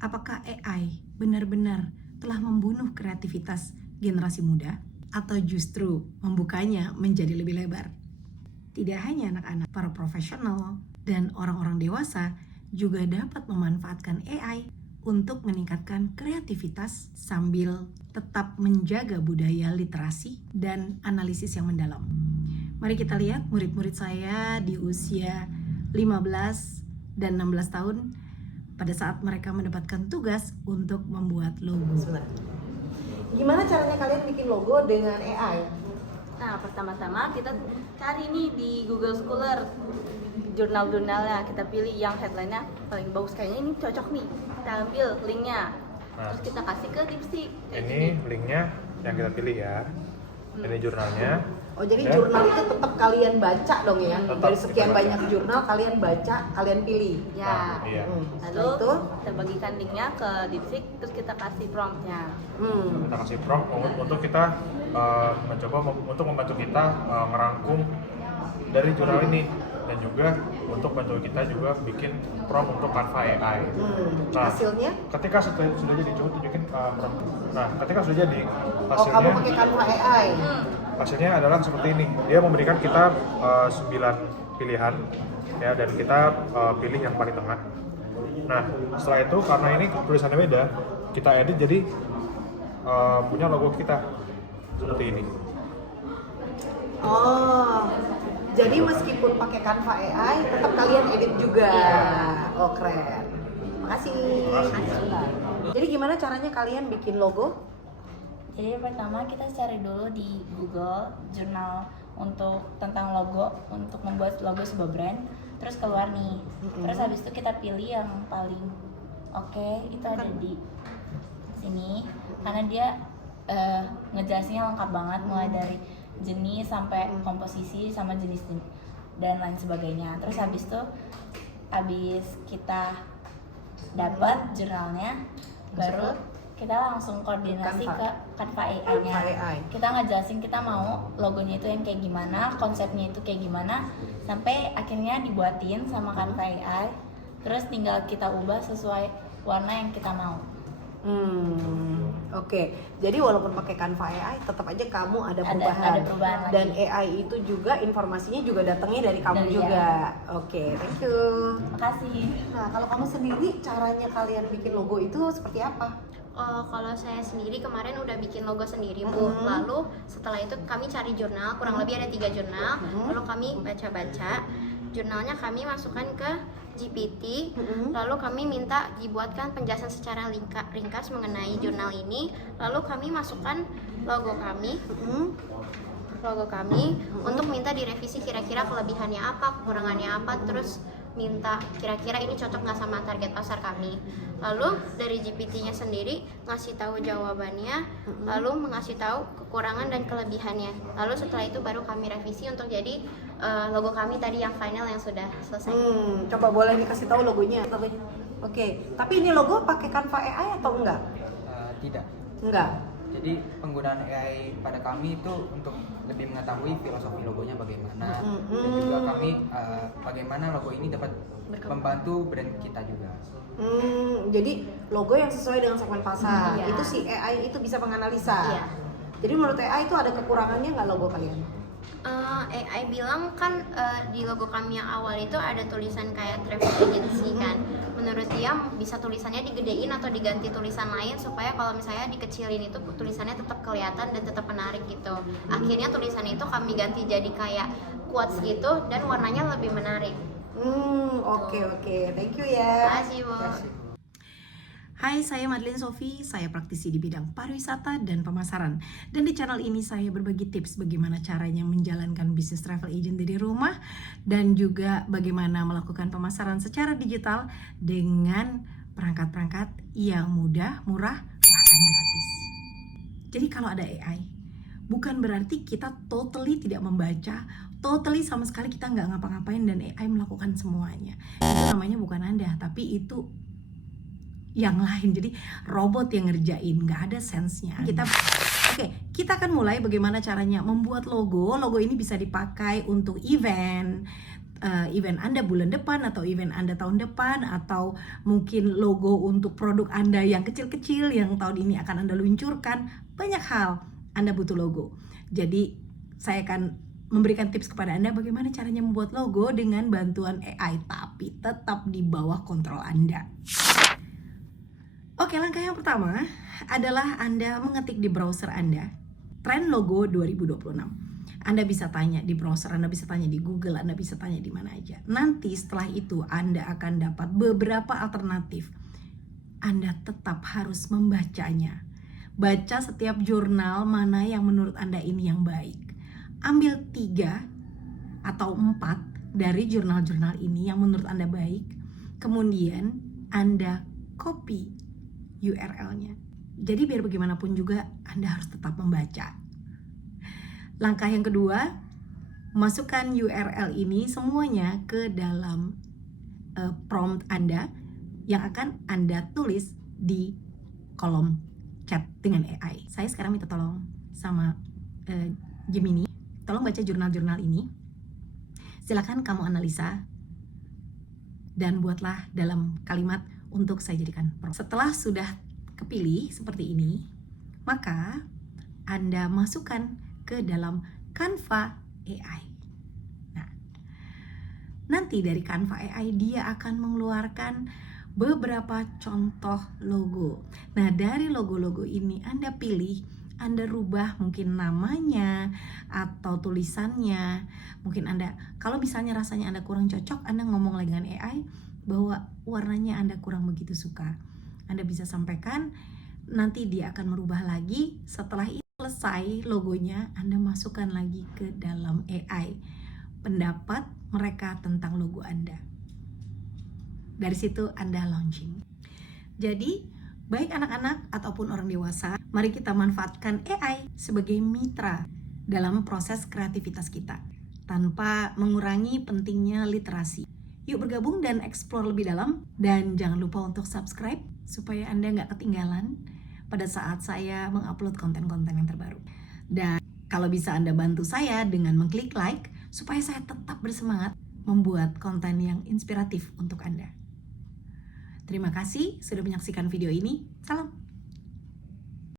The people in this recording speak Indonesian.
apakah AI benar-benar telah membunuh kreativitas generasi muda atau justru membukanya menjadi lebih lebar? Tidak hanya anak-anak, para profesional dan orang-orang dewasa juga dapat memanfaatkan AI untuk meningkatkan kreativitas sambil tetap menjaga budaya literasi dan analisis yang mendalam. Mari kita lihat murid-murid saya di usia 15 dan 16 tahun pada saat mereka mendapatkan tugas untuk membuat logo. Gimana caranya kalian bikin logo dengan AI? Nah, pertama-tama kita cari nih di Google Scholar jurnal-jurnalnya, kita pilih yang headline-nya paling bagus, kayaknya ini cocok nih, kita ambil linknya, terus kita kasih ke DeepSeek. Ini linknya yang kita pilih ya. Ini jurnalnya. Oh, jadi jurnal itu tetap kalian baca dong ya? Tetap Dari sekian kita baca. banyak jurnal kalian baca, kalian pilih. Ya. Iya. Lalu Itu kita bagikan linknya ke DeepSeek, terus kita kasih promptnya. Kita kasih prompt untuk kita mencoba untuk membantu kita merangkum dari jurnal ini, dan juga untuk bantu kita juga bikin prompt untuk Canva AI. Nah, hasilnya? ketika sudah jadi, coba tunjukin prompt. Nah, ketika sudah jadi, Oh, kamu pakai Canva AI? hasilnya adalah seperti ini. Dia memberikan kita 9 pilihan ya, dan kita pilih yang paling tengah. Nah, setelah itu karena ini tulisannya beda, kita edit jadi punya logo kita seperti ini. Oh, jadi meskipun pakai Canva AI, tetap kalian edit juga. Oh, keren. Makasih. Jadi gimana caranya kalian bikin logo? Jadi pertama kita cari dulu di Google jurnal untuk tentang logo, untuk membuat logo sebuah brand, terus keluar nih. Terus habis itu kita pilih yang paling oke, itu ada di sini karena dia ngejelasinnya lengkap banget, mulai dari jenis sampai komposisi sama jenis dan lain sebagainya. Terus habis kita dapat jurnalnya, baru kita langsung koordinasi Canva. ke Canva AI-nya. Canva AI. Kita ngejelasin kita mau logonya itu yang kayak gimana, konsepnya itu kayak gimana, sampai akhirnya dibuatin sama Canva AI. Terus tinggal kita ubah sesuai warna yang kita mau. Oke. Jadi walaupun pakai Canva AI, tetap aja kamu ada perubahan. Ada perubahan lagi. Dan AI itu juga informasinya juga datangnya dari kamu Dari juga. Oke, thank you. Makasih. Nah, kalau kamu sendiri caranya kalian bikin logo itu seperti apa? Kalau saya sendiri kemarin udah bikin logo sendiri Bu. Lalu setelah itu kami cari jurnal, kurang lebih ada 3 jurnal. Lalu kami baca-baca jurnalnya, kami masukkan ke GPT. Lalu kami minta dibuatkan penjelasan secara ringkas mengenai jurnal ini. Lalu kami masukkan logo kami untuk minta direvisi kira-kira kelebihannya apa, kekurangannya apa, terus minta kira-kira ini cocok nggak sama target pasar kami. Lalu dari GPT-nya sendiri ngasih tahu jawabannya, lalu mengasih tahu kekurangan dan kelebihannya. Lalu setelah itu baru kami revisi untuk jadi logo kami tadi yang final yang sudah selesai. Coba boleh dikasih tahu logonya? Oke, tapi ini logo pakai Canva AI atau enggak? Tidak. Enggak. Jadi penggunaan AI pada kami itu untuk lebih mengetahui filosofi logonya bagaimana, dan juga kami bagaimana logo ini dapat membantu brand kita juga. Jadi logo yang sesuai dengan segmen pasar, Iya. itu si AI itu bisa menganalisa. Iya. Jadi menurut AI itu ada kekurangannya nggak logo kalian? AI bilang kan di logo kami yang awal itu ada tulisan kayak travel agency kan. Menurut dia bisa tulisannya digedein atau diganti tulisan lain supaya kalau misalnya dikecilin itu tulisannya tetap kelihatan dan tetap menarik gitu. Akhirnya tulisan itu kami ganti jadi kayak quotes gitu dan warnanya lebih menarik. Oke, thank you ya. Terima kasih Bu. Hai, saya Madeline Sofi, saya praktisi di bidang pariwisata dan pemasaran. Dan di channel ini saya berbagi tips bagaimana caranya menjalankan bisnis travel agent dari rumah dan juga bagaimana melakukan pemasaran secara digital dengan perangkat-perangkat yang mudah, murah, bahkan gratis. Jadi kalau ada AI, bukan berarti kita totally tidak membaca, totally sama sekali kita nggak ngapa-ngapain dan AI melakukan semuanya. Itu namanya bukan Anda, tapi itu yang lain. Jadi robot yang ngerjain, nggak ada sense-nya. Kita akan mulai bagaimana caranya membuat logo. Logo ini bisa dipakai untuk event, event Anda bulan depan atau event Anda tahun depan, atau mungkin logo untuk produk Anda yang kecil-kecil yang tahun ini akan Anda luncurkan. Banyak hal Anda butuh logo. Jadi saya akan memberikan tips kepada Anda bagaimana caranya membuat logo dengan bantuan AI, tapi tetap di bawah kontrol Anda. Oke, langkah yang pertama adalah Anda mengetik di browser Anda tren logo 2026. Anda bisa tanya di browser, Anda bisa tanya di Google, Anda bisa tanya di mana aja. Nanti setelah itu Anda akan dapat beberapa alternatif. Anda tetap harus membacanya. Baca setiap jurnal mana yang menurut Anda ini yang baik. Ambil 3 atau 4 dari jurnal-jurnal ini yang menurut Anda baik. Kemudian Anda copy URL-nya. Jadi biar bagaimanapun juga Anda harus tetap membaca. Langkah yang kedua, masukkan URL ini semuanya ke dalam prompt Anda yang akan Anda tulis di kolom chat dengan AI. Saya sekarang minta tolong sama Gemini, tolong baca jurnal-jurnal ini. Silakan kamu analisa dan buatlah dalam kalimat untuk saya jadikan prompt. Setelah sudah kepilih seperti ini, maka Anda masukkan ke dalam Canva AI. Nah, nanti dari Canva AI dia akan mengeluarkan beberapa contoh logo. Nah, dari logo-logo ini Anda pilih, Anda rubah mungkin namanya atau tulisannya. Mungkin Anda, kalau misalnya rasanya Anda kurang cocok, Anda ngomong lagi dengan AI bahwa warnanya Anda kurang begitu suka. Anda bisa sampaikan, nanti dia akan merubah lagi. Setelah itu selesai logonya, Anda masukkan lagi ke dalam AI pendapat mereka tentang logo Anda. Dari situ Anda launching. Jadi, baik anak-anak ataupun orang dewasa, mari kita manfaatkan AI sebagai mitra dalam proses kreativitas kita tanpa mengurangi pentingnya literasi. Yuk bergabung dan explore lebih dalam, dan jangan lupa untuk subscribe supaya Anda nggak ketinggalan pada saat saya mengupload konten-konten yang terbaru. Dan kalau bisa Anda bantu saya dengan mengklik like supaya saya tetap bersemangat membuat konten yang inspiratif untuk Anda. Terima kasih sudah menyaksikan video ini. Salam.